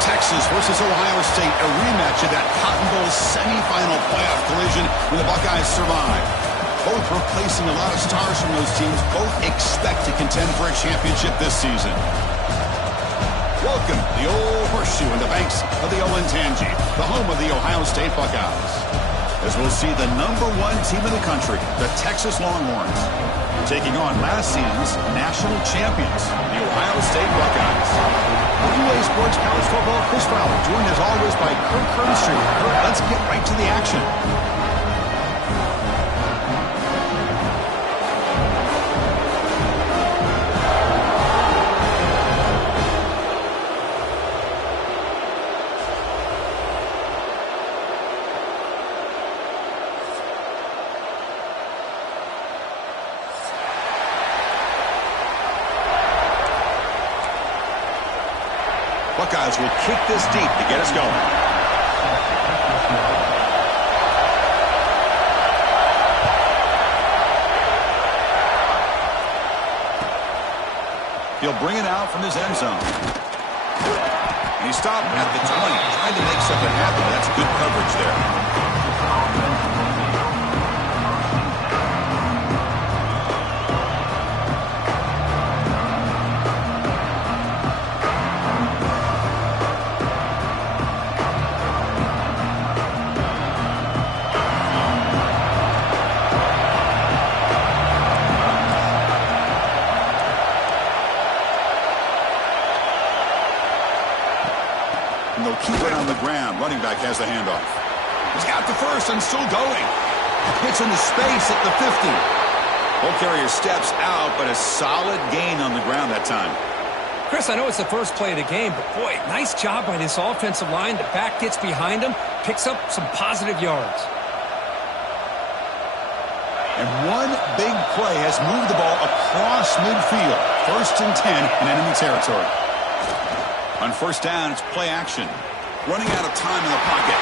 Texas versus Ohio State, a rematch of that Cotton Bowl semifinal playoff collision when the Buckeyes survived. Both replacing a lot of stars from those teams. Both expect to contend for a championship this season. Welcome to the old horseshoe in the banks of the Ncaa26, the home of the Ohio State Buckeyes. As we'll see the #1 team in the country, the Texas Longhorns, taking on last season's national champions, the Ohio State Buckeyes. UA Sports College Football, Chris Fowler, joined as always by Kirk Herbstreit. Kirk, let's get right to the action. Buckeyes will kick this deep to get us going. He'll bring it out from his end zone. And he stopped at the 20, trying to make something happen. That's good coverage there. Keep it on the ground. Running back has the handoff. He's got the first and still going. Hits into space at the 50. Ball carrier steps out, but a solid gain on the ground that time. Chris, I know it's the first play of the game, but boy, nice job by this offensive line. The back gets behind him, picks up some positive yards. And one big play has moved the ball across midfield. 1st and 10 in enemy territory. On first down, it's play action. Running out of time in the pocket.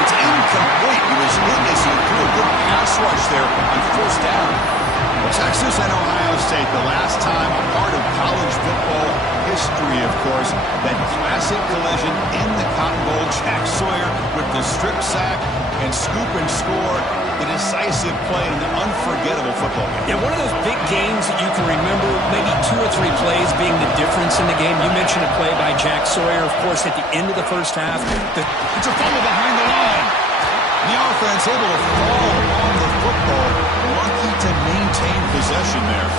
It's incomplete. He was hit as he threw a good pass rush there on first down. Well, Texas and Ohio State, the last time a part of college football history, of course, that classic collision in the Cotton Bowl. Jack Sawyer with the strip sack and scoop and score. The decisive play in an unforgettable football game. Yeah, one of those big games that you can remember, maybe 2 or 3 plays being the difference in the game. You mentioned a play by Jack Sawyer, of course, at the end of the first half. It's a fumble behind the line. The offense able to fall on the football. Lucky to maintain possession there.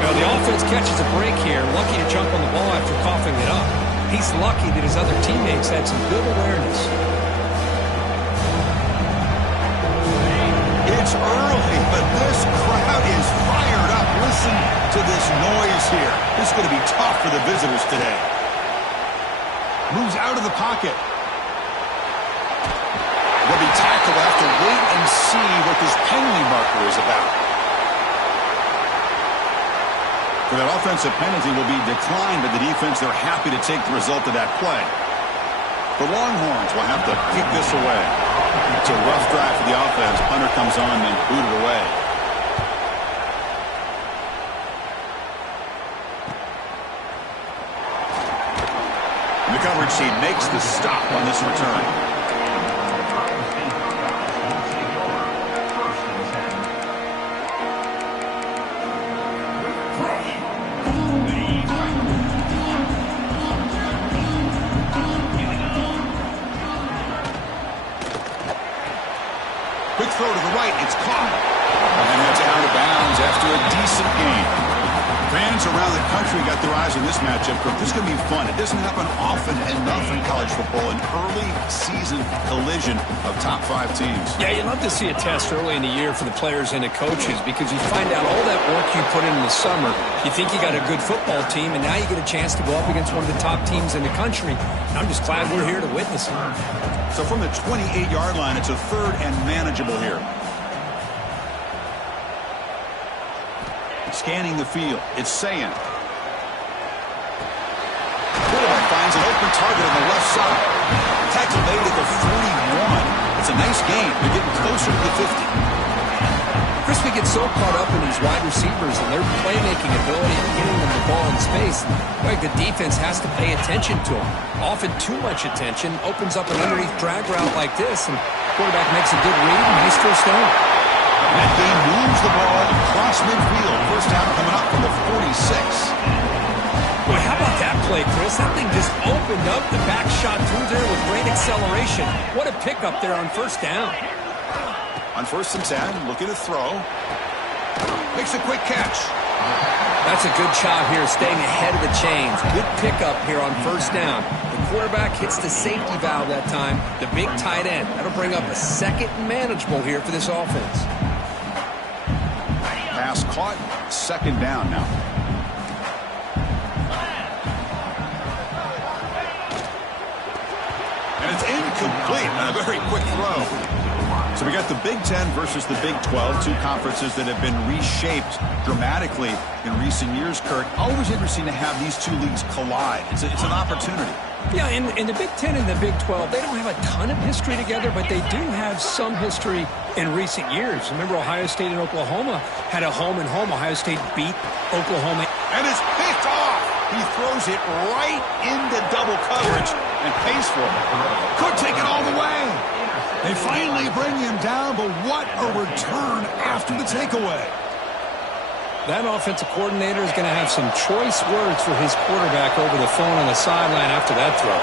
Well, the offense catches a break here. Lucky to jump on the ball after coughing it up. He's lucky that his other teammates had some good awareness. It's early, but this crowd is fired up. Listen to this noise here. This is going to be tough for the visitors today. Moves out of the pocket. Will be tackled. We'll have to wait and see what this penalty marker is about. For that offensive penalty will be declined by the defense. They're happy to take the result of that play. The Longhorns will have to kick this away. It's a rough drive for the offense. Punter comes on and booted away. And the coverage team makes the stop on this return. Quick throw to the right. It's caught. And that's out of bounds after a decent game. Fans around the country got their eyes on this matchup. This is going to be fun. It doesn't happen often enough in college football. An early season collision of top 5 teams. Yeah, you'd love to see a test early in the year for the players and the coaches because you find out all that work you put in the summer. You think you got a good football team, and now you get a chance to go up against one of the top teams in the country. And I'm just glad we're here to witness it. So from the 28-yard line, it's a 3rd and manageable here. Scanning the field. It's Sayan. Quarterback finds an open target on the left side. Tackle made at the 41. It's a nice game. They're getting closer to the 50. Crispy gets so caught up in these wide receivers and their playmaking ability and getting them the ball in space. Like the defense has to pay attention to them. Often too much attention opens up an underneath drag route like this, and the quarterback makes a good read, and nice first down. That game moves the ball across midfield. First down coming up from the 46. Boy, how about that play, Chris? That thing just opened up. The back shot through there with great acceleration. What a pickup there on first down. On 1st and 10, looking to throw. Makes a quick catch. That's a good job here, staying ahead of the chains. Good pickup here on first down. The quarterback hits the safety valve that time, the big tight end. That'll bring up a second and manageable here for this offense. Pass caught, second down now. And it's incomplete on a very quick throw. So we got the Big Ten versus the Big 12, two conferences that have been reshaped dramatically in recent years, Kurt. Always interesting to have these two leagues collide. It's an opportunity. Yeah, in the Big Ten and the Big 12, they don't have a ton of history together, but they do have some history in recent years. Remember, Ohio State and Oklahoma had a home-and-home. Ohio State beat Oklahoma. And it's picked off. He throws it right into double coverage and pays for it. Could take it all the way. They finally bring him down, but what a return after the takeaway. That offensive coordinator is going to have some choice words for his quarterback over the phone on the sideline after that throw.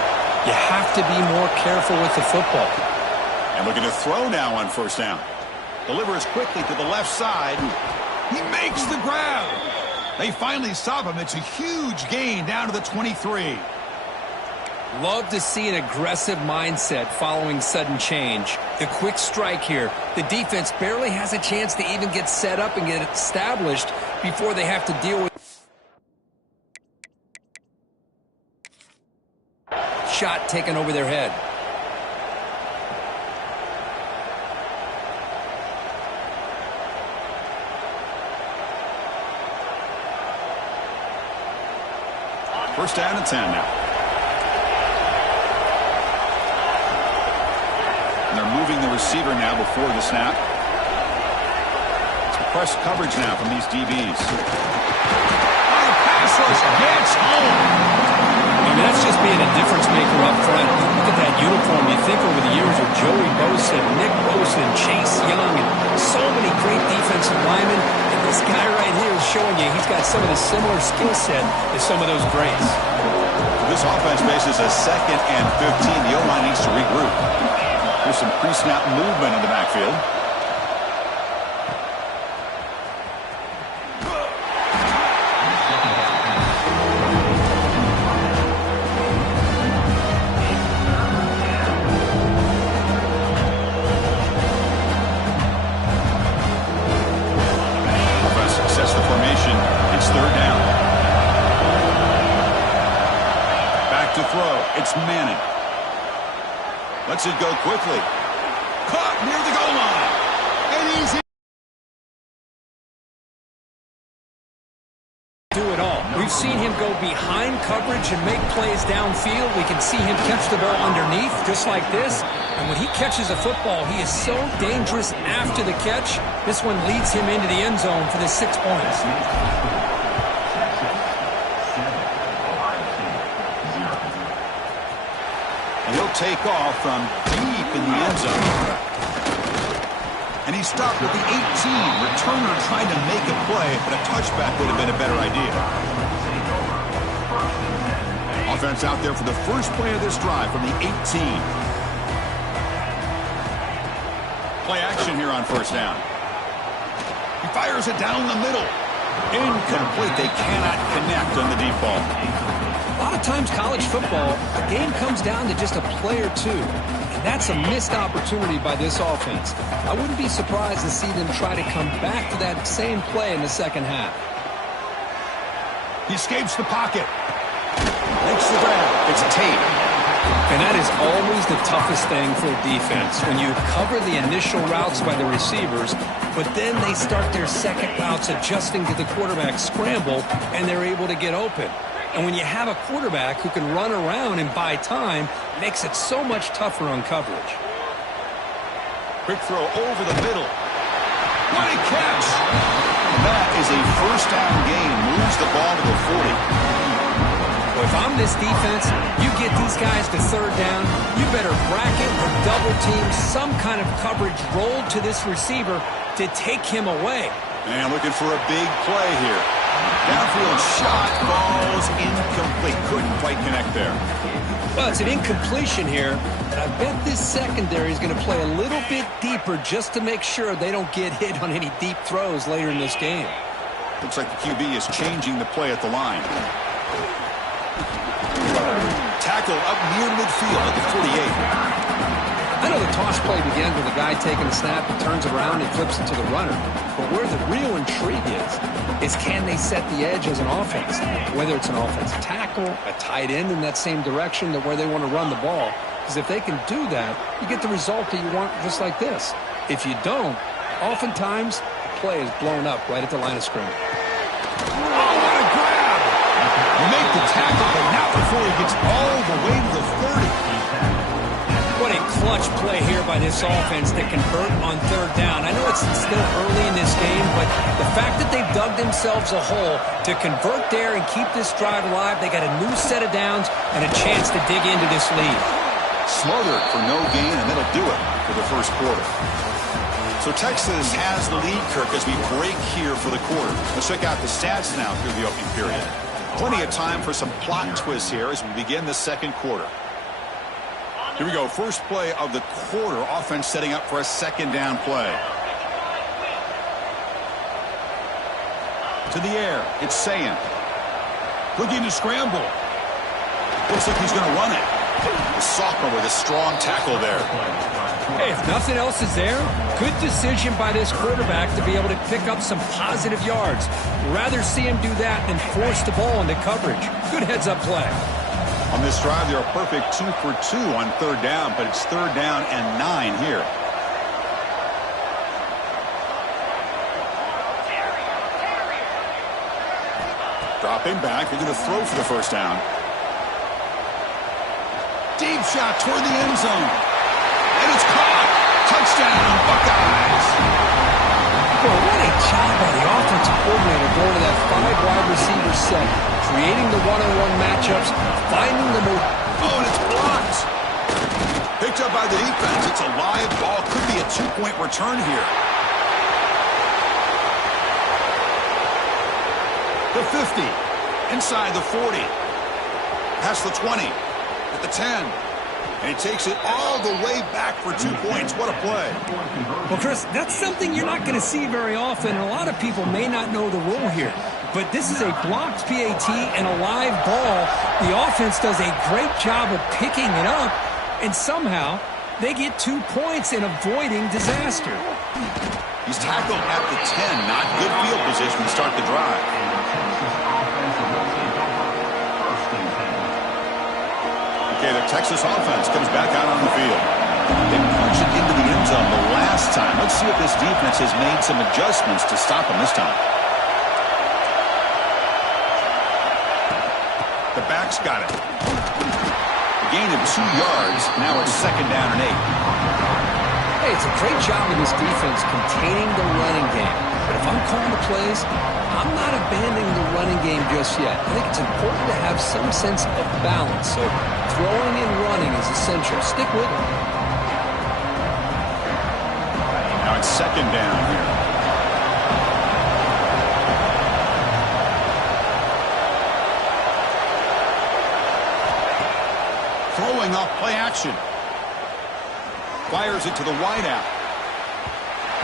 You have to be more careful with the football. And looking to throw now on first down. Delivers quickly to the left side. He makes the grab. They finally stop him. It's a huge gain down to the 23. Love to see an aggressive mindset following sudden change. The quick strike here. The defense barely has a chance to even get set up and get established before they have to deal with shot taken over their head. First down and 10 now. They're moving the receiver now before the snap. It's press coverage now from these DBs. Pass rush gets home. I mean, that's just being a difference maker up front. Look at that uniform. You think over the years of Joey Bosa, Nick Bosa, and Chase Young, and so many great defensive linemen. And this guy right here is showing you he's got some of the similar skill set as some of those greats. This offense faces a 2nd and 15. The O-line needs to regroup. There's some pre-snap movement in the backfield. Offense sets the formation. It's third down. Back to throw. It's Manning. Lets it go quickly. Caught near the goal line. And he's in. Do it all. We've seen him go behind coverage and make plays downfield. We can see him catch the ball underneath just like this. And when he catches a football, he is so dangerous after the catch. This one leads him into the end zone for the 6 points. He'll take off from deep in the end zone. And he stopped at the 18. Returner trying to make a play, but a touchback would have been a better idea. Offense out there for the first play of this drive from the 18. Play action here on first down. He fires it down the middle. Incomplete. They cannot connect on the deep ball. A lot of times college football, the game comes down to just a play or two. And that's a missed opportunity by this offense. I wouldn't be surprised to see them try to come back to that same play in the second half. He escapes the pocket. Makes the grab. It's a tape. And that is always the toughest thing for a defense. When you cover the initial routes by the receivers, but then they start their second routes adjusting to the quarterback scramble, and they're able to get open. And when you have a quarterback who can run around and buy time, it makes it so much tougher on coverage. Quick throw over the middle. What a catch! That is a first down gain. Moves the ball to the 40. Well, if I'm this defense, you get these guys to third down, you better bracket or double team some kind of coverage rolled to this receiver to take him away. And looking for a big play here. Downfield shot falls incomplete. Couldn't quite connect there. Well, it's an incompletion here, but I bet this secondary is going to play a little bit deeper just to make sure they don't get hit on any deep throws later in this game. Looks like the QB is changing the play at the line. Tackle up near midfield at the 48. I know the toss play begins with a guy taking a snap and turns around and flips it to the runner. But where the real intrigue is can they set the edge as an offense? Whether it's an offensive tackle, a tight end in that same direction that where they want to run the ball. Because if they can do that, you get the result that you want just like this. If you don't, oftentimes the play is blown up right at the line of scrimmage. Oh, what a grab! You make the tackle, but not before he gets all the way to the 30. What a clutch play here by this offense to convert on third down. I know it's still early in this game, but the fact that they've dug themselves a hole to convert there and keep this drive alive, they got a new set of downs and a chance to dig into this lead. Smothered for no gain, and that'll do it for the first quarter. So Texas has the lead, Kirk, as we break here for the quarter. Let's check out the stats now through the opening period. Plenty of time for some plot twists here as we begin the second quarter. Here we go. First play of the quarter. Offense setting up for a second down play. To the air. It's Ncaa. Looking to scramble. Looks like he's going to run it. The sophomore with a strong tackle there. Hey, if nothing else is there, good decision by this quarterback to be able to pick up some positive yards. Rather see him do that than force the ball into coverage. Good heads-up play. On this drive, they're a perfect 2 for 2 on third down, but it's third down and 9 here. Dropping back, they're going to throw for the first down. Deep shot toward the end zone. And it's caught. Touchdown, Buckeyes. Well, what a job by the offensive coordinator going to that 5 wide receiver set, creating the one-on-one matchups, finding the move. Oh, and it's blocked. Picked up by the defense. It's a live ball. Could be a 2-point return here. The 50. Inside the 40. Past the 20. At the 10. And he takes it all the way back for 2 points. What a play. Well, Chris, that's something you're not going to see very often. A lot of people may not know the rule here. But this is a blocked PAT and a live ball. The offense does a great job of picking it up. And somehow, they get 2 points in avoiding disaster. He's tackled at the 10. Not good field position to start the drive. Okay, the Texas offense comes back out on the field. They punched it into the end zone the last time. Let's see if this defense has made some adjustments to stop them this time. The back's got it. A gain of 2 yards. Now it's second down and 8. Hey, it's a great job of this defense containing the running game. But if I'm calling the plays, I'm not abandoning the running game just yet. I think it's important to have some sense of balance. So throwing and running is essential. Stick with it. Now it's second down here. Throwing off play action. Fires it to the wideout.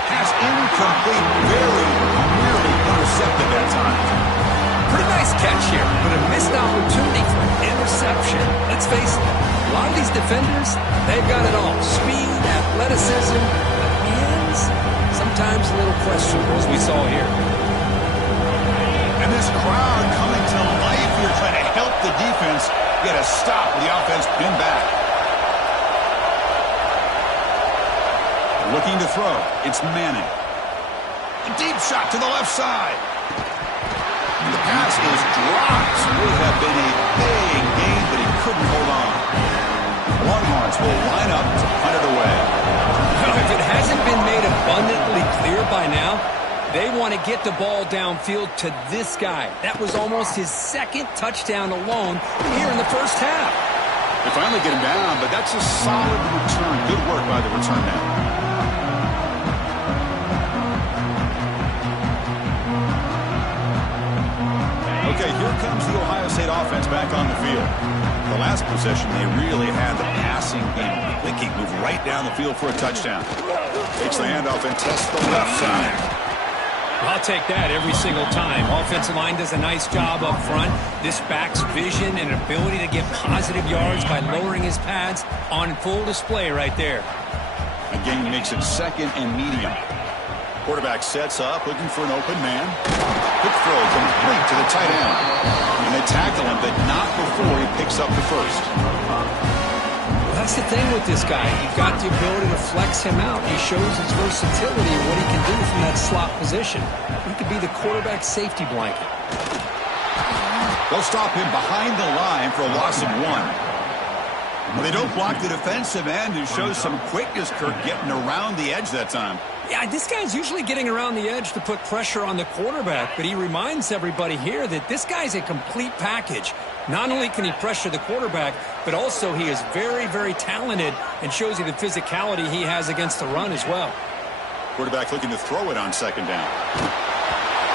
Pass incomplete. Very nearly intercepted that time. Pretty nice catch here, but a missed opportunity for an interception. Let's face it, a lot of these defenders, they've got it all. Speed, athleticism, but hands, sometimes a little questionable, as we saw here. And this crowd coming to life here, trying to help the defense get a stop with the offense pinned back. Looking to throw. It's Manning. A deep shot to the left side. And the pass is dropped. Would have been a big gain, but he couldn't hold on. Longhorns will line up to punt it away. Well, if it hasn't been made abundantly clear by now, they want to get the ball downfield to this guy. That was almost his second touchdown alone here in the first half. They finally get him down, but that's a solid return. Good work by the return man. Okay, here comes the Ohio State offense back on the field. The last possession, they really had the passing game clicking, move right down the field for a touchdown. Takes the handoff and tests the left side. I'll take that every single time. Offensive line does a nice job up front. This back's vision and ability to get positive yards by lowering his pads on full display right there. Again, makes it second and medium. Quarterback sets up, looking for an open man. Quick throw complete to the tight end. And they tackle him, but not before he picks up the first. That's the thing with this guy. You've got the ability to flex him out. He shows his versatility and what he can do from that slot position. He could be the quarterback safety blanket. They'll stop him behind the line for a loss of 1. Well, they don't block the defensive end, who shows some quickness, Kirk, getting around the edge that time. Yeah, this guy's usually getting around the edge to put pressure on the quarterback, but he reminds everybody here that this guy's a complete package. Not only can he pressure the quarterback, but also he is very, very talented and shows you the physicality he has against the run as well. Quarterback looking to throw it on second down.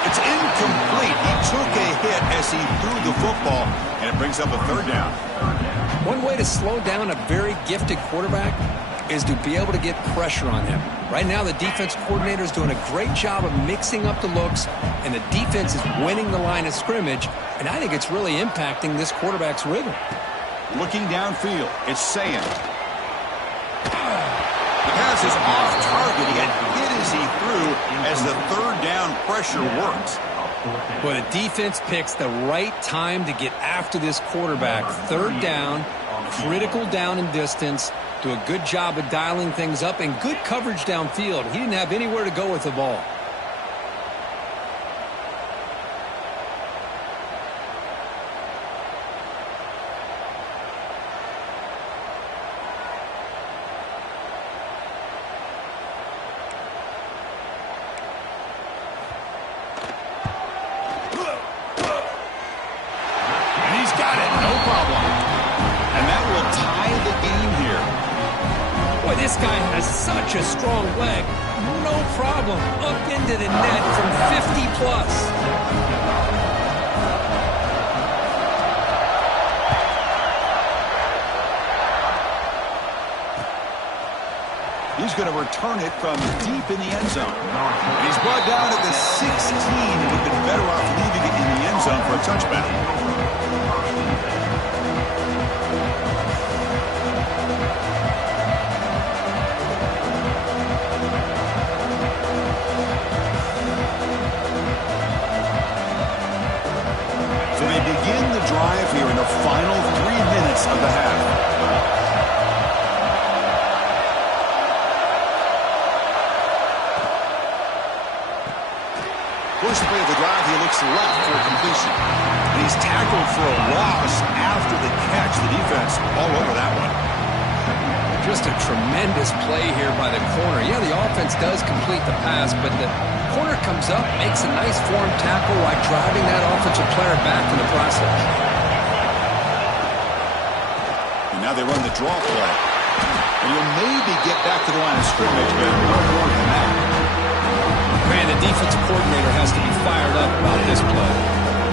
It's incomplete. He took a hit as he threw the football, and it brings up a third down. One way to slow down a very gifted quarterback is to be able to get pressure on him. Right now, the defense coordinator is doing a great job of mixing up the looks, and the defense is winning the line of scrimmage, and I think it's really impacting this quarterback's rhythm. Looking downfield, it's Saying. The pass is off target. He had hit as he threw as the third down pressure works. But the defense picks the right time to get after this quarterback. Third down, critical down and distance. Do a good job of dialing things up and good coverage downfield. He didn't have anywhere to go with the ball. And he's got it, no problem. And that will tie the game here. Boy, this guy has such a strong leg. No problem. Up into the net from 50 plus. He's going to return it from deep in the end zone. And he's brought down at the 16. He would have been better off leaving it in the end zone for a touchback. So they begin the drive here in the final 3 minutes of the half. First play of the drive, he looks left for a completion. And he's tackled for a loss after the catch. The defense all over that one. Just a tremendous play here by the corner. Yeah, the offense does complete the pass, but the corner comes up, makes a nice form tackle while driving that offensive player back in the process. And now they run the draw play. And you'll maybe get back to the line of scrimmage, but no more than that. Man, the defensive coordinator has to be fired up about this play.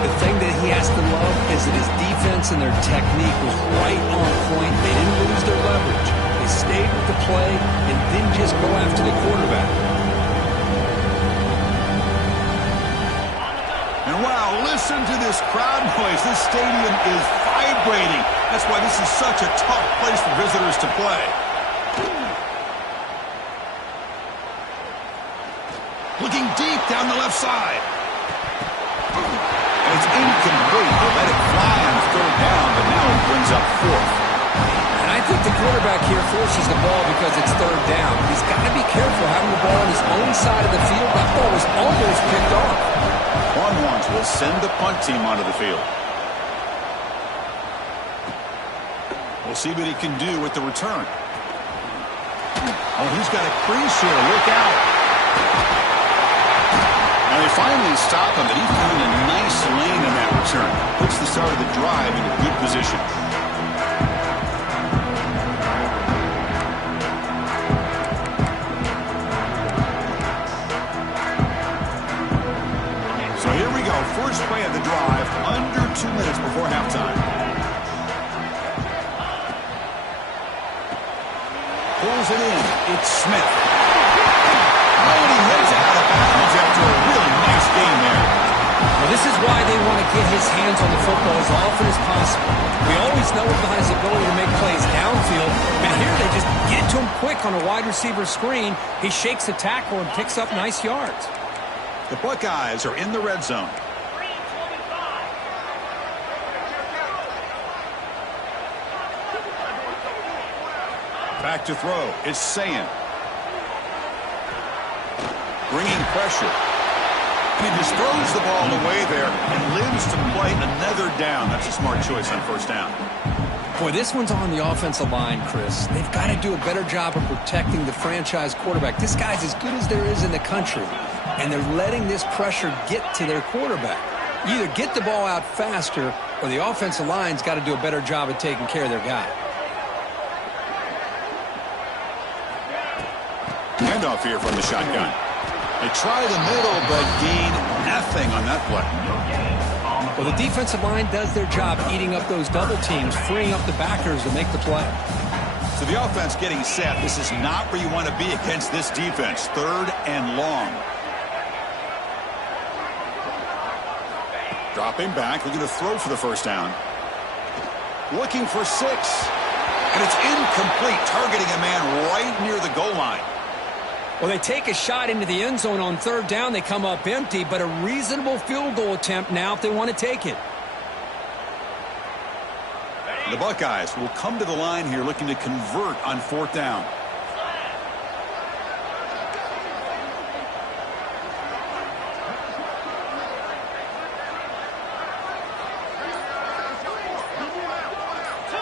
The thing that he has to love is that his defense and their technique was right on point. They didn't lose their leverage. They stayed with the play and didn't just go after the quarterback. And wow, listen to this crowd noise. This stadium is vibrating. That's why this is such a tough place for visitors to play. Looking deep down the left side. And it's incomplete. They let it fly on third down, but now it brings up fourth. And I think the quarterback here forces the ball because it's third down. He's got to be careful having the ball on his own side of the field. That ball was almost picked off. Longhorns will send the punt team onto the field. We'll see what he can do with the return. Oh, he's got a crease here. Look out. And they finally stop him, but he found a nice lane in that return. Puts the start of the drive into good position. So here we go. First play of the drive, under 2 minutes before halftime. Pulls it in. It's Smith. Oh, and he heads out of bounds after a really nice game there. Well, this is why they want to get his hands on the football as often as possible. We always know about his ability to make plays downfield, but here they just get to him quick on a wide receiver screen. He shakes the tackle and picks up nice yards. The Buckeyes are in the red zone. Back to throw. It's Sayin. Bringing pressure. And he just throws the ball away there and lives to play another down. That's a smart choice on first down. Boy, this one's on the offensive line, Chris. They've got to do a better job of protecting the franchise quarterback. This guy's as good as there is in the country, and they're letting this pressure get to their quarterback. You either get the ball out faster, or the offensive line's got to do a better job of taking care of their guy. Handoff here from the shotgun. They try the middle, but gain nothing on that play. Well, the defensive line does their job eating up those double teams, freeing up the backers to make the play. So the offense getting set. This is not where you want to be against this defense. 3rd and long. Dropping back, looking to throw for the first down. Looking for 6. And it's incomplete, targeting a man right near the goal line. Well, they take a shot into the end zone on 3rd down. They come up empty, but a reasonable field goal attempt now if they want to take it. The Buckeyes will come to the line here looking to convert on 4th down.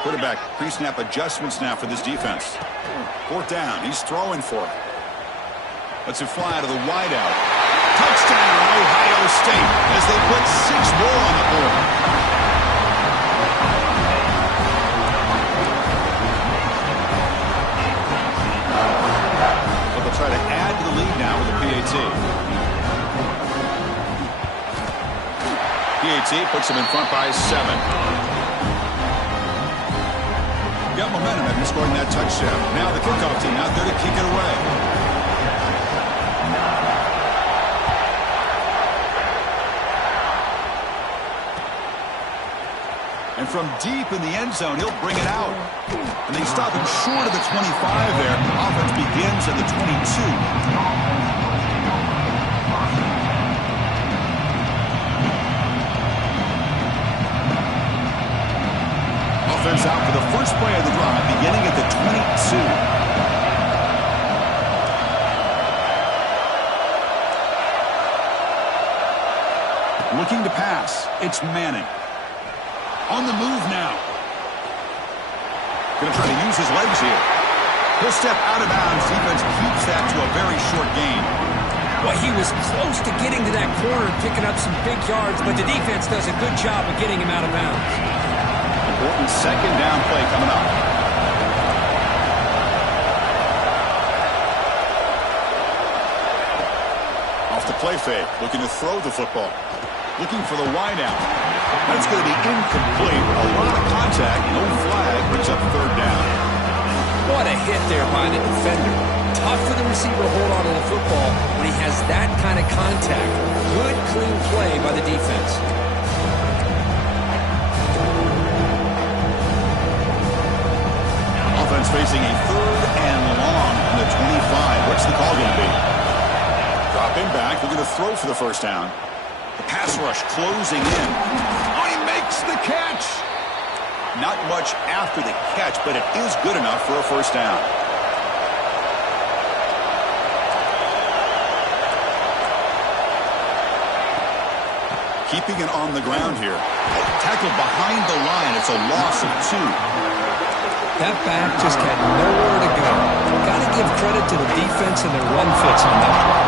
Quarterback pre-snap adjustments now for this defense. 4th down. He's throwing for it. Lets it fly to the wideout. Touchdown, Ohio State, as they put 6 more on the board. So they'll try to add to the lead now with a PAT. PAT puts them in front by 7. Got momentum after scoring that touchdown. Now the kickoff team out there to kick it away. And from deep in the end zone, he'll bring it out. And they stop him short of the 25 there. Offense begins at the 22. Offense out for the first play of the drive, beginning at the 22. Looking to pass. It's Manning. On the move now. Going to try to use his legs here. He'll step out of bounds. Defense keeps that to a very short gain. Well, he was close to getting to that corner and picking up some big yards, but the defense does a good job of getting him out of bounds. Important 2nd down play coming up. Off the play fake. Looking to throw the football. Looking for the wideout. That's going to be incomplete. A lot of contact. No flag. Brings up 3rd down. What a hit there by the defender. Tough for the receiver to hold on to the football when he has that kind of contact. Good, clean play by the defense. Offense facing a 3rd and long on the 25. What's the call going to be? Dropping back. Looking to throw for the first down. The pass rush closing in. Oh, he makes the catch. Not much after the catch, but it is good enough for a first down. Keeping it on the ground here. Tackled behind the line. It's a loss of 2. That back just had nowhere to go. Got to give credit to the defense and their run fits on that play.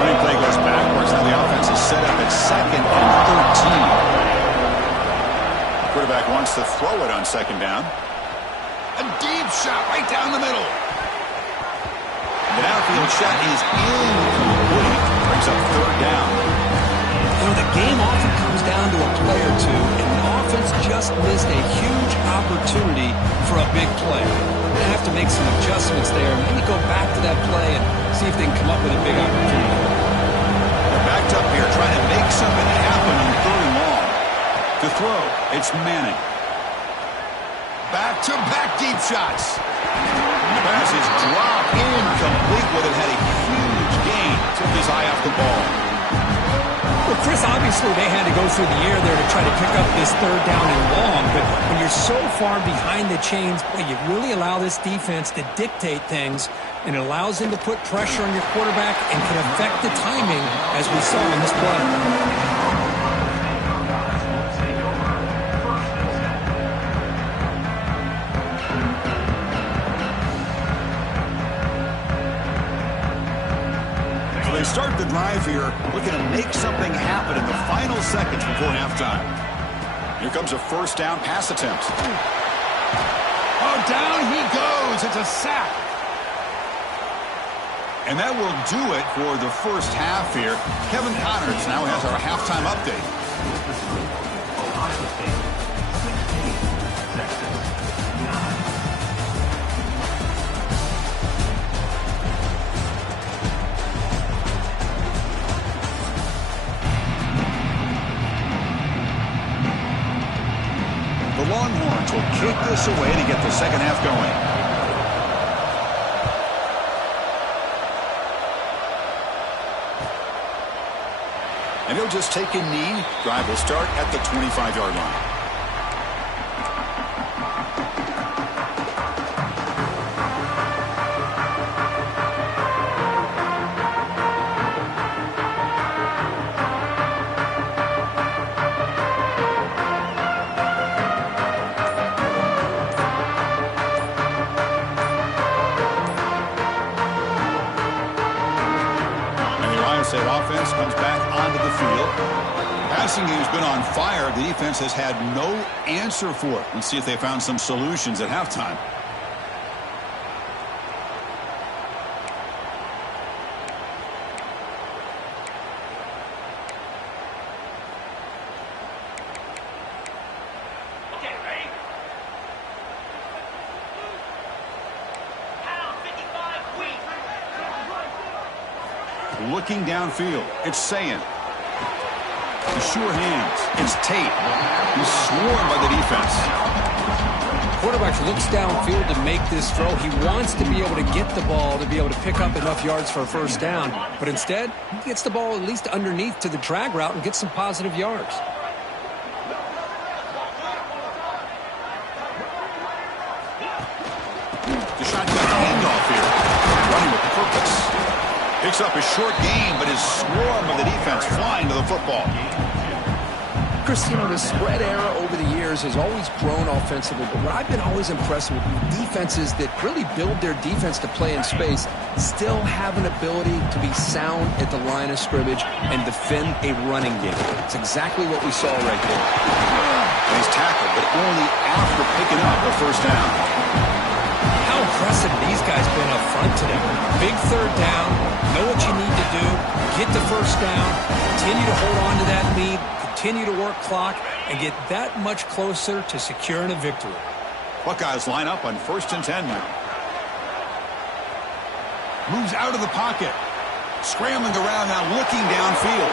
Running play goes backwards. Now the offense is set up at 2nd and 13. The quarterback wants to throw it on 2nd down. A deep shot right down the middle. The downfield shot is incomplete. Brings up 3rd down. You know, the game often comes down to a play or two, and the offense just missed a huge opportunity for a big play. They're going to have to make some adjustments there, and maybe go back to that play and see if they can come up with a big opportunity. They're backed up here, trying to make something happen on 3rd and long. To throw, it's Manning. Back-to-back deep shots. The pass is dropped incomplete, but it had a huge gain. Took his eye off the ball. Well, Chris, obviously they had to go through the air there to try to pick up this 3rd down and long, but when you're so far behind the chains, boy, you really allow this defense to dictate things, and it allows them to put pressure on your quarterback and can affect the timing, as we saw in this play. They start the drive here, looking to make something happen in the final seconds before halftime. Here comes a 1st down pass attempt. Oh, down he goes. It's a sack. And that will do it for the first half here. Kevin Connors now has our halftime update. The Longhorns will kick this away to get the second half going. And he'll just take a knee. Drive will start at the 25-yard line. Offense comes back onto the field. Passing game's been on fire. The defense has had no answer for it. Let's see if they found some solutions at halftime. Looking downfield, it's Sayin. The sure hands, it's Tate. He's swarmed by the defense. Quarterback looks downfield to make this throw. He wants to be able to get the ball to be able to pick up enough yards for a 1st down. But instead, he gets the ball at least underneath to the drag route and gets some positive yards. The shotgun handoff here. Running with purpose. Picks up a short gain, but his swarm of the defense flying to the football. Chris, you know, the spread era over the years has always grown offensively, but what I've been always impressed with defenses that really build their defense to play in space still have an ability to be sound at the line of scrimmage and defend a running game. It's exactly what we saw right there. He's tackled, but only after picking up a 1st down. How impressive these guys been up front today. Big 3rd down, know what you need to do, get the 1st down, continue to hold on to that lead, continue to work clock, and get that much closer to securing a victory. Buckeyes line up on 1st and 10 now. Moves out of the pocket. Scrambling around now, looking downfield.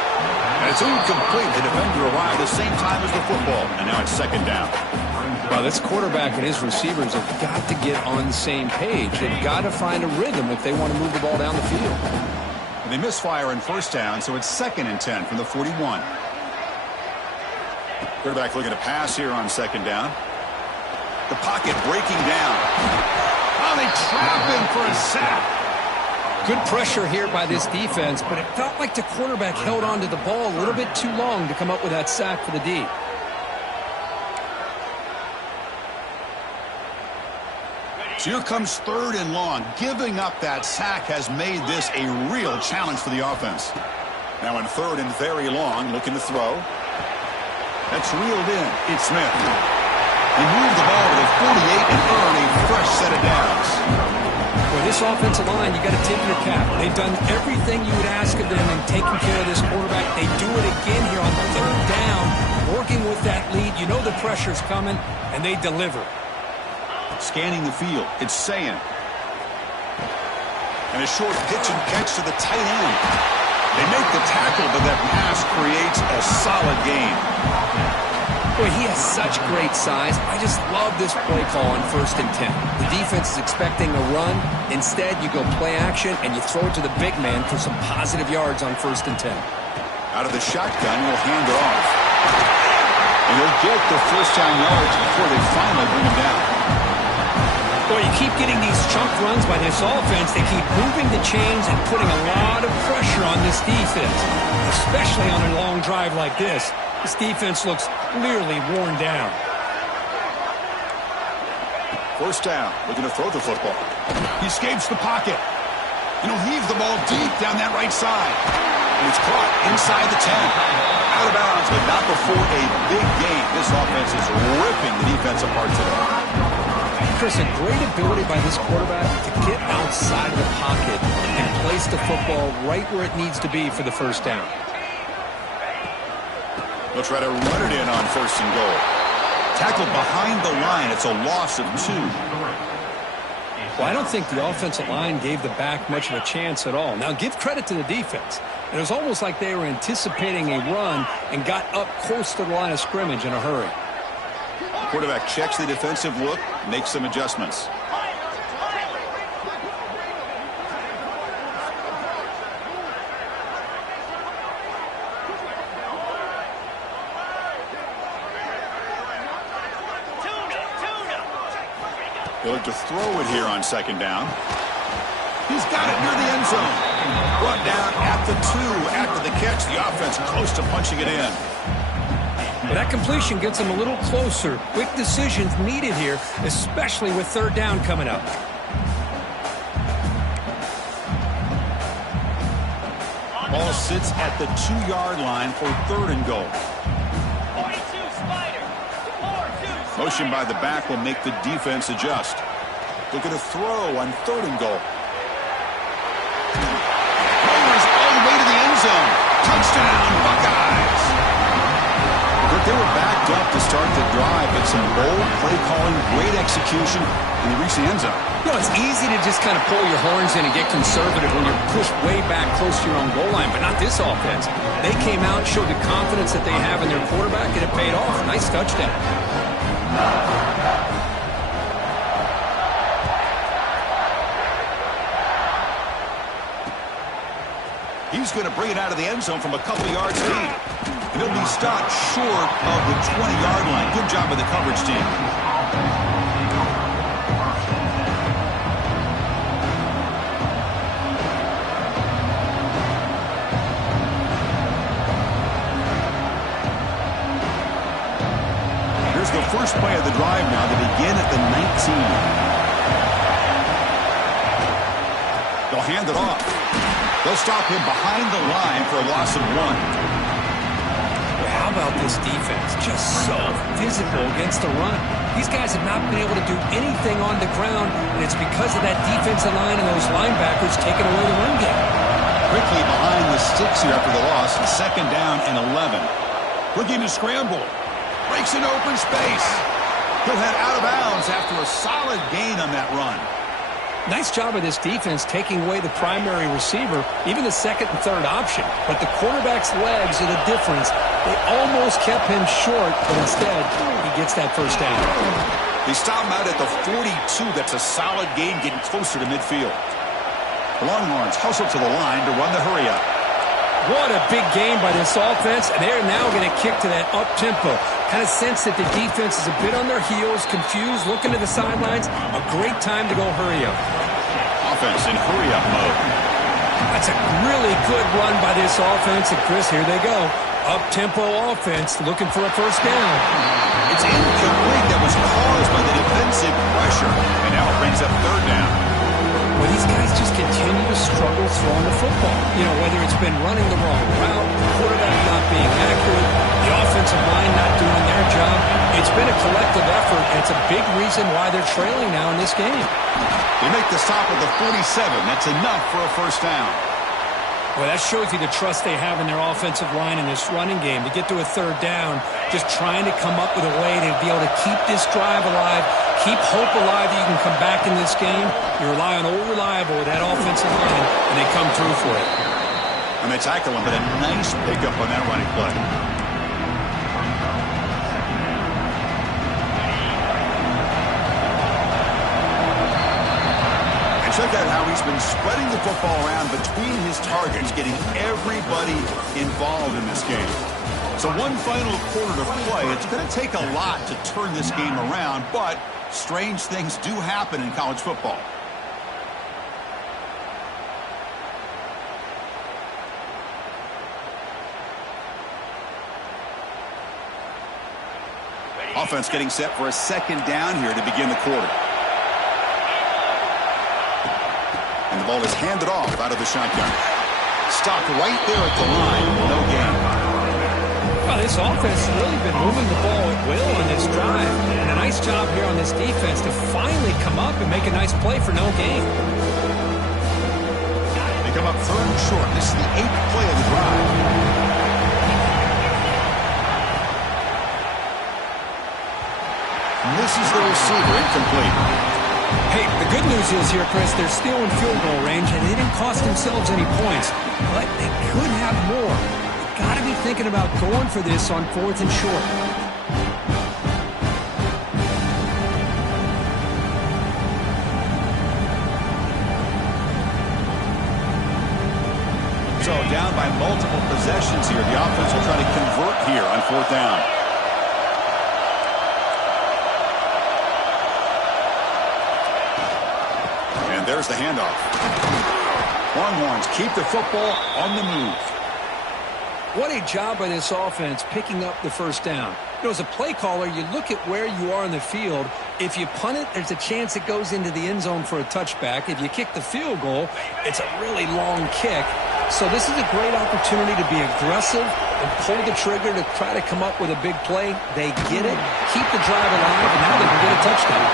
And it's incomplete. The defender arrived at the same time as the football. And now it's 2nd down. Well, this quarterback and his receivers have got to get on the same page. They've got to find a rhythm if they want to move the ball down the field. And they misfire on 1st down, so it's 2nd and 10 from the 41. Quarterback looking to pass here on 2nd down. The pocket breaking down. Oh, they trap him for a sack. Good pressure here by this defense, but it felt like the quarterback held on to the ball a little bit too long to come up with that sack for the D. So here comes 3rd and long. Giving up that sack has made this a real challenge for the offense. Now in 3rd and very long, looking to throw. That's reeled in. It's Smith. They move the ball to the 48 and earn a fresh set of downs. Boy, this offensive line, you got to tip your cap. They've done everything you would ask of them in taking care of this quarterback. They do it again here on 3rd down, working with that lead. You know the pressure's coming, and they deliver. Scanning the field, it's Saying. And a short pitch and catch to the tight end. They make the tackle, but that pass creates a solid gain. Boy, he has such great size. I just love this play call on 1st and 10. The defense is expecting a run. Instead, you go play action, and you throw it to the big man for some positive yards on 1st and 10. Out of the shotgun, he'll hand it off. And he'll get the first down yards before they finally bring him down. Boy, you keep getting these chunk runs by this offense. They keep moving the chains and putting a lot of pressure on this defense, especially on a long drive like this. This defense looks clearly worn down. 1st down, looking to throw the football. He escapes the pocket. And he'll heave the ball deep down that right side. And it's caught inside the 10. Out of bounds, but not before a big gain. This offense is ripping the defense apart today. Chris, a great ability by this quarterback to get outside of the pocket and place the football right where it needs to be for the 1st down. They'll try to run it in on 1st and goal. Tackled behind the line. It's a loss of 2. Well, I don't think the offensive line gave the back much of a chance at all. Now, give credit to the defense. It was almost like they were anticipating a run and got up close to the line of scrimmage in a hurry. Quarterback checks the defensive look, makes some adjustments. They look to throw it here on 2nd down. He's got it near the end zone. Brought down at the 2 after the catch. The offense close to punching it in. But that completion gets them a little closer. Quick decisions needed here, especially with 3rd down coming up. Ball sits at the 2-yard line for 3rd and goal. Motion by the back will make the defense adjust. Looking to throw on 3rd and goal. Rovers all the way to the end zone. Touchdown, Buckeyes! They were backed up to start the drive, but some bold play calling, great execution, and they reached the end zone. It's easy to just kind of pull your horns in and get conservative when you're pushed way back close to your own goal line, but not this offense. They came out, showed the confidence that they have in their quarterback, and it paid off. Nice touchdown. He's going to bring it out of the end zone from a couple yards lead. And he'll be stopped short of the 20-yard line. Good job by the coverage team. Here's the first play of the drive now. They begin at the 19. They'll hand it off. They'll stop him behind the line for a loss of 1. How about this defense? Just so physical against the run. These guys have not been able to do anything on the ground, and it's because of that defensive line and those linebackers taking away the run game. Quickly behind the sticks here after the loss. 2nd down and 11. Looking to scramble. Breaks an open space. He'll head out of bounds after a solid gain on that run. Nice job of this defense taking away the primary receiver, even the 2nd and 3rd option. But the quarterback's legs are the difference. They almost kept him short, but instead, he gets that 1st down. They stop him out at the 42. That's a solid gain, getting closer to midfield. The Longhorns hustle to the line to run the hurry up. What a big game by this offense, and they're now going to kick to that up-tempo. Kind of sense that the defense is a bit on their heels, confused, looking to the sidelines. A great time to go hurry up. Offense in hurry-up mode. That's a really good run by this offense. And, Chris, here they go. Up-tempo offense looking for a first down. It's incomplete. That was caused by the defensive pressure. And now it brings up third down. Well, these guys just continue to struggle throwing the football. You know, whether it's been running the wrong route, the quarterback not being accurate, the offensive line not doing their job. It's been a collective effort, and it's a big reason why they're trailing now in this game. They make the stop at the 47. That's enough for a first down. Well, that shows you the trust they have in their offensive line in this running game. To get to a third down, just trying to come up with a way to be able to keep this drive alive, keep hope alive that you can come back in this game. You rely on Old Reliable with that offensive line, and they come through for it. And they tackle him, but a nice pickup on that running play. Check out how he's been spreading the football around between his targets, getting everybody involved in this game. So one final quarter to play. It's going to take a lot to turn this game around, but strange things do happen in college football. Offense getting set for a second down here to begin the quarter. And the ball is handed off out of the shotgun. Stopped right there at the line. No gain. Well, this offense has really been moving the ball at will on this drive. And a nice job here on this defense to finally come up and make a nice play for no gain. They come up third and short. This is the 8th play of the drive. And this is the receiver, incomplete. Hey, the good news is here, Chris, they're still in field goal range, and they didn't cost themselves any points. But they could have more. They've got to be thinking about going for this on 4th and short. So down by multiple possessions here. The offense will try to convert here on 4th down. There's the handoff. Longhorns keep the football on the move. What a job by this offense picking up the first down. You know, as a play caller, you look at where you are in the field. If you punt it, there's a chance it goes into the end zone for a touchback. If you kick the field goal, it's a really long kick. So this is a great opportunity to be aggressive and pull the trigger to try to come up with a big play. They get it, keep the drive alive, and now they can get a touchdown.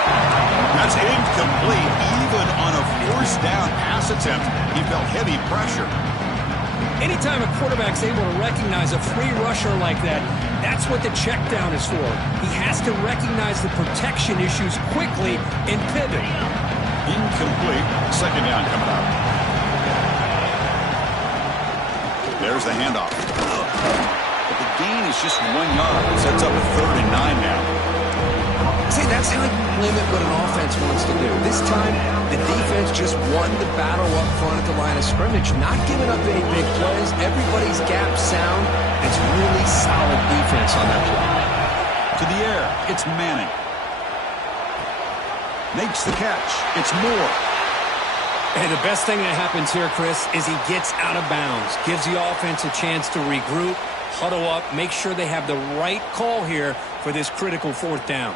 That's incomplete. Even on a first down pass attempt, he felt heavy pressure. Anytime a quarterback's able to recognize a free rusher like that, that's what the check down is for. He has to recognize the protection issues quickly and pivot. Incomplete. Second down coming up. There's the handoff. But the gain is just 1 yard. It sets up a 3rd and 9 now. See, that's how you limit what an offense wants to do. This time, the defense just won the battle up front at the line of scrimmage, not giving up any big plays. Everybody's gap sound. It's really solid defense on that play. To the air, it's Manning. Makes the catch. It's Moore. Hey, the best thing that happens here, Chris, is he gets out of bounds, gives the offense a chance to regroup, huddle up, make sure they have the right call here for this critical 4th down.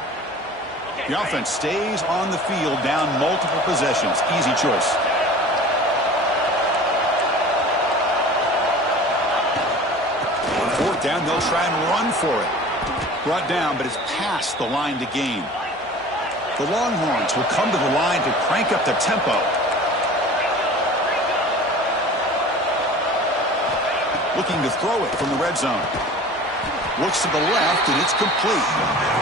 The offense stays on the field, down multiple possessions. Easy choice. On 4th down, they'll try and run for it. Brought down, but it's past the line to gain. The Longhorns will come to the line to crank up the tempo. Looking to throw it from the red zone. Looks to the left, and it's complete.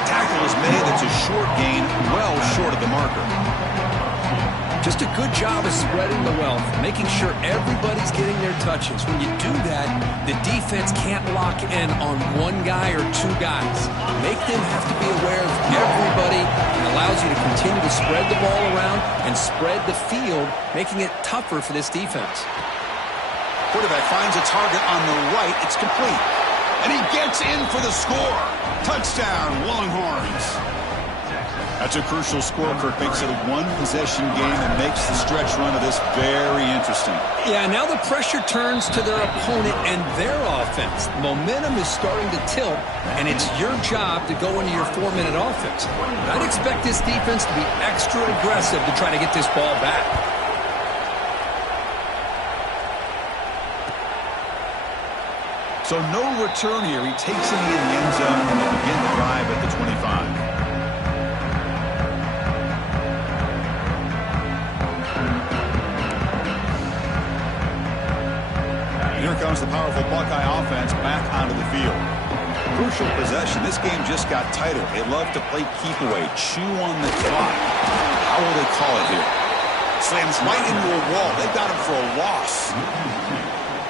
Tackle is made. It's a short gain, well short of the marker. Just a good job of spreading the wealth, making sure everybody's getting their touches. When you do that, the defense can't lock in on one guy or two guys. Make them have to be aware of everybody. It allows you to continue to spread the ball around and spread the field, making it tougher for this defense. Quarterback finds a target on the right. It's complete. And he gets in for the score. Touchdown, Longhorns. That's a crucial score, Kirk. Makes it a one-possession game and makes the stretch run of this very interesting. Yeah, now the pressure turns to their opponent and their offense. Momentum is starting to tilt, and it's your job to go into your 4-minute offense. But I'd expect this defense to be extra aggressive to try to get this ball back. So no return here. He takes it in the end zone and they begin the drive at the 25. Here comes the powerful Buckeye offense back onto the field. Crucial possession. This game just got tighter. They love to play keep away, chew on the clock. How will they call it here? Slams right into a wall. They got him for a loss.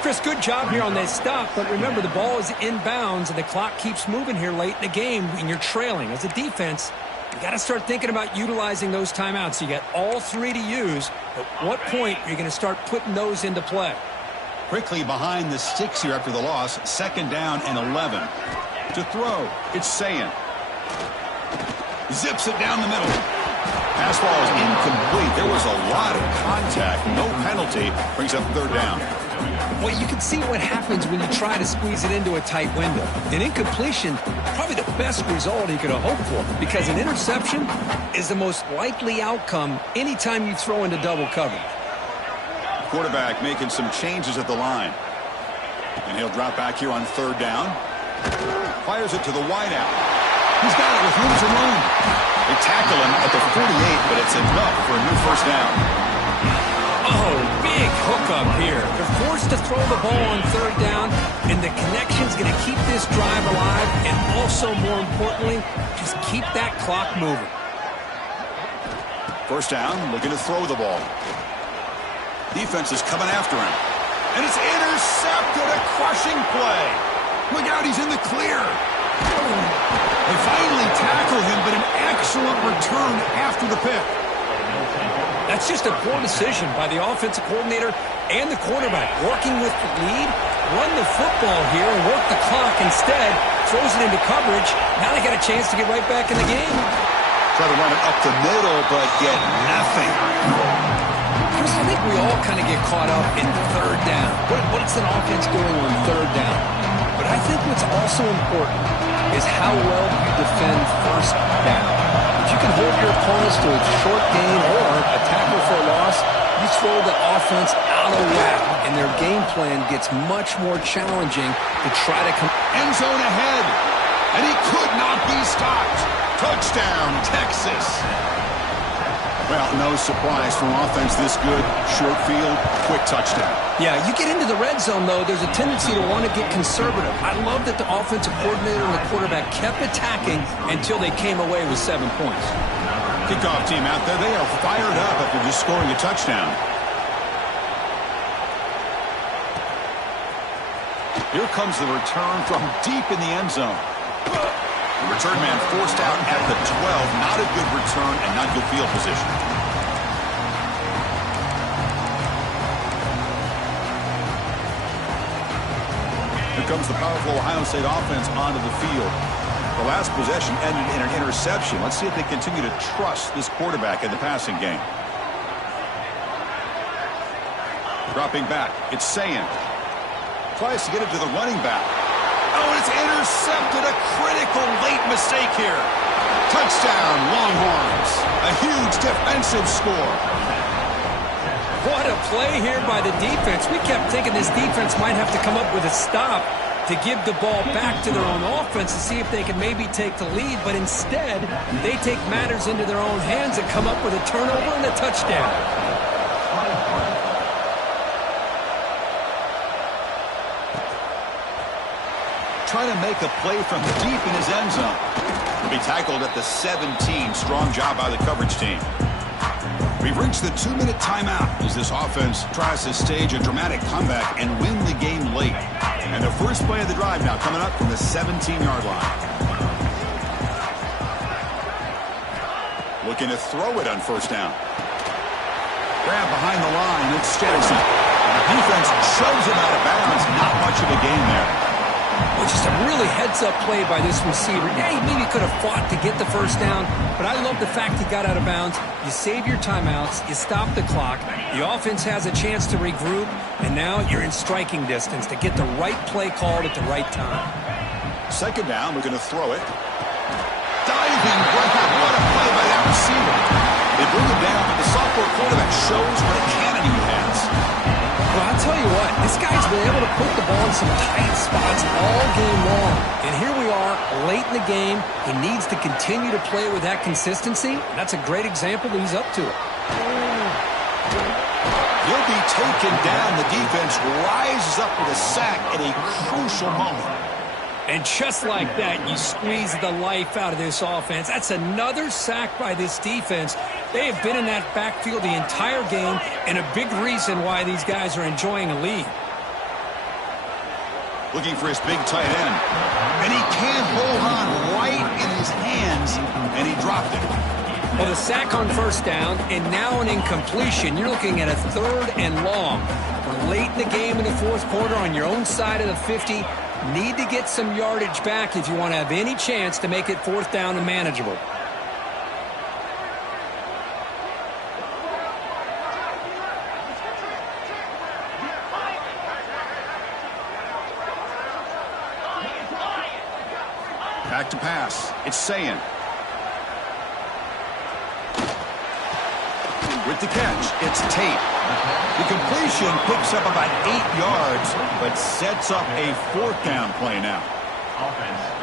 Chris, good job here on that stop, but remember the ball is inbounds and the clock keeps moving here late in the game and you're trailing. As a defense, you got to start thinking about utilizing those timeouts. You got all 3 to use. At what point are you going to start putting those into play? Quickly behind the sticks here after the loss. 2nd down and 11. To throw, it's Ncaa. Zips it down the middle. Pass ball is incomplete. There was a lot of contact. No penalty. Brings up 3rd down. Well, you can see what happens when you try to squeeze it into a tight window. An incompletion, probably the best result he could have hoped for, because an interception is the most likely outcome anytime you throw into double coverage. Quarterback making some changes at the line. And he'll drop back here on 3rd down. Fires it to the wideout. He's got it with room to run. They tackle him at the 48, but it's enough for a new 1st down. Oh, big hookup here. They're forced to throw the ball on 3rd down, and the connection's going to keep this drive alive, and also, more importantly, just keep that clock moving. 1st down, looking to throw the ball. Defense is coming after him. And it's intercepted. A crushing play. Look out, he's in the clear. They finally tackle him, but an excellent return after the pick. That's just a poor decision by the offensive coordinator and the quarterback. Working with the lead, run the football here and work the clock instead. Throws it into coverage. Now they got a chance to get right back in the game. Try to run it up the middle, but get nothing. Chris, I think we all kind of get caught up in 3rd down. What's an offense doing on 3rd down? But I think what's also important is how well you defend 1st down. If you can hold your opponents to a short gain or a tackle for a loss, you throw the offense out of whack, and their game plan gets much more challenging to try to come. End zone ahead, and he could not be stopped. Touchdown, Texas. Well, no surprise from offense this good. Short field, quick touchdown. Yeah, you get into the red zone, though, there's a tendency to want to get conservative. I love that the offensive coordinator and the quarterback kept attacking until they came away with 7 points. Kickoff team out there, they are fired up after just scoring a touchdown. Here comes the return from deep in the end zone. The return man forced out at the 12. Not a good return and not good field position. Here comes the powerful Ohio State offense onto the field. The last possession ended in an interception. Let's see if they continue to trust this quarterback in the passing game. Dropping back, it's Ncaa. Tries to get it to the running back. Oh, it's intercepted. A critical late mistake here. Touchdown, Longhorns. A huge defensive score. What a play here by the defense. We kept thinking this defense might have to come up with a stop to give the ball back to their own offense to see if they can maybe take the lead. But instead, they take matters into their own hands and come up with a turnover and a touchdown. Trying to make a play from deep in his end zone. He'll be tackled at the 17. Strong job by the coverage team. We've reached the 2-minute timeout as this offense tries to stage a dramatic comeback and win the game late. And the first play of the drive now coming up from the 17-yard line. Looking to throw it on 1st down. Grab behind the line. It's Jackson. The defense shoves him out of bounds. Not much of a gain there. Well, just a really Really heads-up play by this receiver. Yeah, he maybe could have fought to get the first down, but I love the fact he got out of bounds. You save your timeouts, you stop the clock, the offense has a chance to regroup, and now you're in striking distance to get the right play called at the right time. Second down, we're going to throw it. Diving breakout. What a play by that receiver. They bring him down, but the sophomore quarterback shows what a cannon he has. Well, I'll tell you what, this guy's been able to put the ball in some tight spots all game long. And here we are, late in the game. He needs to continue to play with that consistency. That's a great example that he's up to it. He'll be taken down. The defense rises up with a sack at a crucial moment. And just like that, you squeeze the life out of this offense. That's another sack by this defense. They have been in that backfield the entire game, and a big reason why these guys are enjoying a lead. Looking for his big tight end. And he can't hold on right in his hands, and he dropped it. Well, the sack on first down, and now an incompletion. You're looking at a 3rd and long. We're late in the game in the 4th quarter on your own side of the 50. Need to get some yardage back if you want to have any chance to make it 4th down and manageable. Back to pass. It's Ncaa. With the catch, it's Tate. The completion picks up about 8 yards, but sets up a 4th down play now.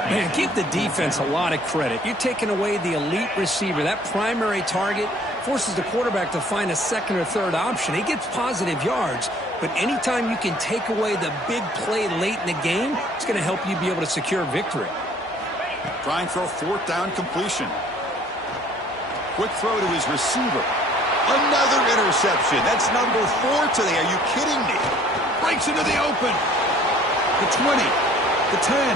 Man, give the defense a lot of credit. You're taking away the elite receiver. That primary target forces the quarterback to find a 2nd or 3rd option. He gets positive yards, but anytime you can take away the big play late in the game, it's going to help you be able to secure victory. Trying for a 4th down completion. Quick throw to his receiver. Another interception. That's number 4 today. Are you kidding me? Breaks into the open. The 20. The 10.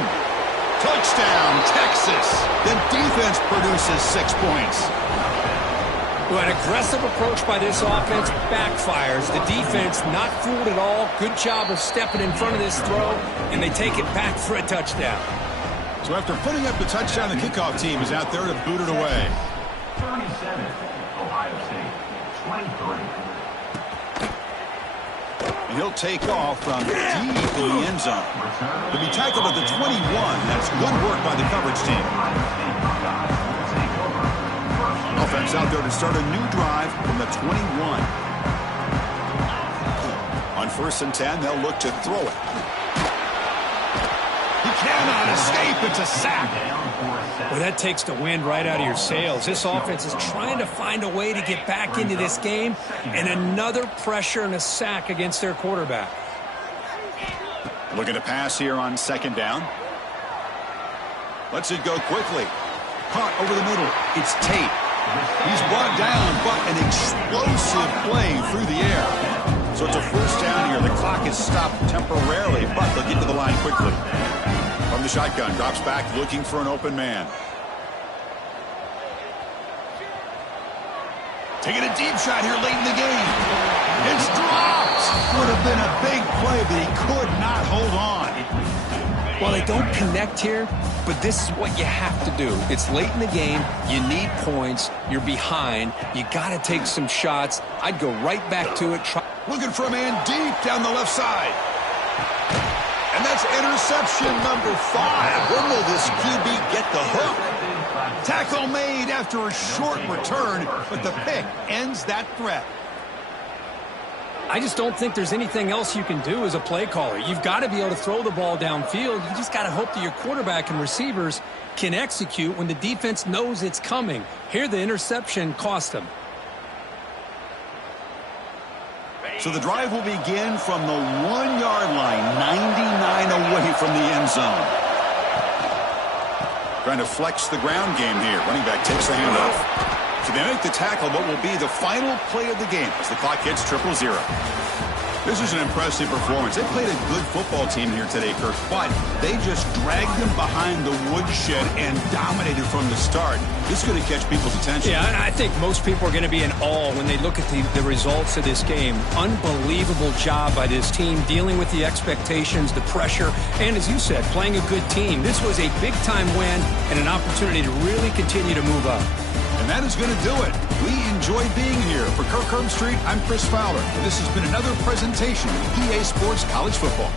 Touchdown, Texas. The defense produces 6 points. Well, an aggressive approach by this offense backfires. The defense not fooled at all. Good job of stepping in front of this throw, and they take it back for a touchdown. So after putting up the touchdown, the kickoff team is out there to boot it away. 37, Ohio State. 23. And he'll take off from deep in the end zone. To be tackled at the 21, that's good work by the coverage team. Offense out there to start a new drive from the 21. On 1st and 10, they'll look to throw it. He cannot escape. It's a sack. Well, that takes the wind right out of your sails. This offense is trying to find a way to get back into this game, and another pressure and a sack against their quarterback. Looking to pass here on 2nd down. Lets it go quickly. Caught over the middle. It's Tate. He's brought down, but an explosive play through the air. So it's a 1st down here. The clock is stopped temporarily, but they'll get to the line quickly. From the shotgun, drops back, looking for an open man. Taking a deep shot here late in the game. It's dropped. Would have been a big play, but he could not hold on. Well, they don't connect here, but this is what you have to do. It's late in the game. You need points. You're behind. You got to take some shots. I'd go right back to it. Looking for a man deep down the left side. And that's interception number 5. When will this QB get the hook? Tackle made after a short return, but the pick ends that threat. I just don't think there's anything else you can do as a play caller. You've got to be able to throw the ball downfield. You just got to hope that your quarterback and receivers can execute when the defense knows it's coming. Here, the interception cost them. So the drive will begin from the 1-yard line, 99 away from the end zone. Trying to flex the ground game here. Running back takes the handoff. So they make the tackle, what will be the final play of the game as the clock hits 0-0. This is an impressive performance. They played a good football team here today, Kirk, but they just dragged them behind the woodshed and dominated from the start. This is going to catch people's attention. Yeah, I think most people are going to be in awe when they look at the results of this game. Unbelievable job by this team dealing with the expectations, the pressure, and as you said, playing a good team. This was a big-time win and an opportunity to really continue to move up. And that is going to do it. We enjoyed being here. For Kirk Herbstreit, I'm Chris Fowler. And this has been another presentation of EA Sports College Football.